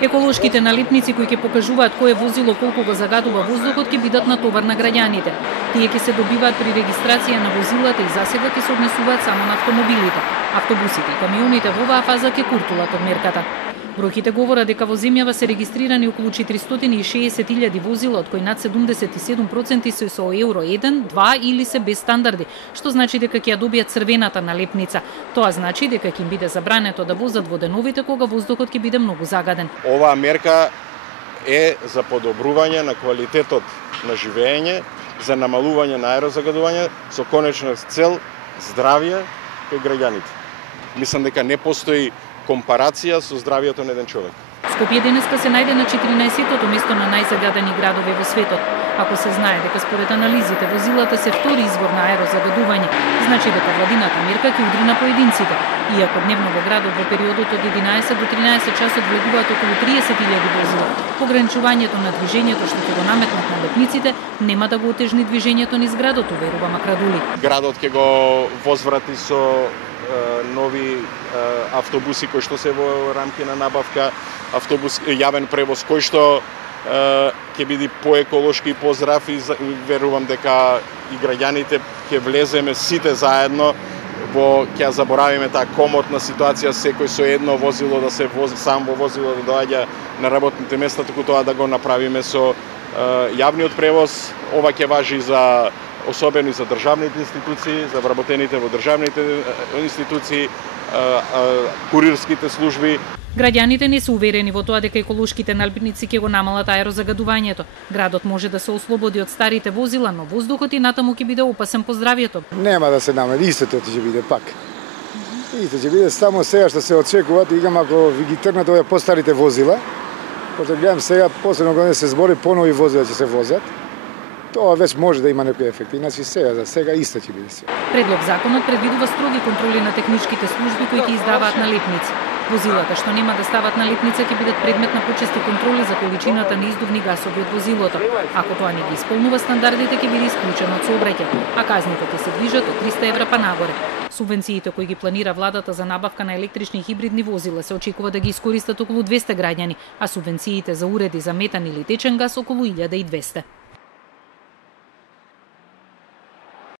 Еколошките налепници кои ќе покажуваат кое возило колку го загадува воздухот ќе бидат на товар на граѓаните. Тие ќе се добиваат при регистрација на возилата и засега ќе се однесуваат само на автомобилите. Автобусите и камионите во оваа фаза ќе куртулат од мерката. Бројките говорат дека во земјава се регистрирани околу 460.000 возила, од кои над 77% се со Евро 1, 2 или се без стандарди, што значи дека ќе ја добијат црвената налепница. Тоа значи дека ќе им биде забрането да возат во деновите кога воздухот ќе биде многу загаден. Оваа мерка е за подобрување на квалитетот на живење, за намалување на аерозагадување со конечна цел здравје кај граѓаните. Мислам дека не постои компарација со здравјето на еден човек. Скопје денеска се најде на 14-тото место на најзагадени градови во светот. Ако се знае дека според анализите возилата се втори извор на аерозагадување, значи дека владината мерка ќе удри на поединците. Иако дневно во градот во периодот од 11 до 13 часот влегуваат околу 30.000 возила, ограничувањето на движењето што ќе го наметнат налепниците нема да го отежни движењето низ градот, уверува Макрадули. Градот ќе го возврати со нови автобуси кои што се во рамки на набавка, автобус јавен превоз кој што ќе биде поеколошки и поздрав и верувам дека и граѓаните ќе влеземе сите заедно во ќе заборавиме таа комотна ситуација секој со едно возило да се вози сам во возило да доаѓа на работните места, туку тоа да го направиме со јавниот превоз. Ова ќе важи за особено и за државните институции, за вработените во државните институции, курирските служби. Граѓаните не се уверени во тоа дека еколошките налепници ќе го намалат аерозагадувањето. Градот може да се ослободи од старите возила, но воздухот и натаму ќе биде опасен по здравјето. Нема да се намали, истото ќе биде пак. Исто ќе биде само сега што се очекува, игам ако ви ги тргнат овие постарите возила, пошто гледам сега посебно кога се збори понови возила ќе се возат. Тоа веќе може да има некој ефект, иначе за сега исто ќе биде се. Предлог законот предвидува строги контроли на техничките служби кои ќе издаваат налепници. Возилата што нема да стават налепница ќе бидат предмет на почести контроли за количината на издувни гасови од возилото. Ако тоа не ги исполнува стандардите ќе биде исклучено од сообраќај, а казните ќе се движат од 300 евра па нагоре. Субвенциите кои ги планира владата за набавка на електрични и хибридни возила се очекува да ги искористат околу 200 граѓани, а субвенциите за уреди за метан или течен газ околу 1200.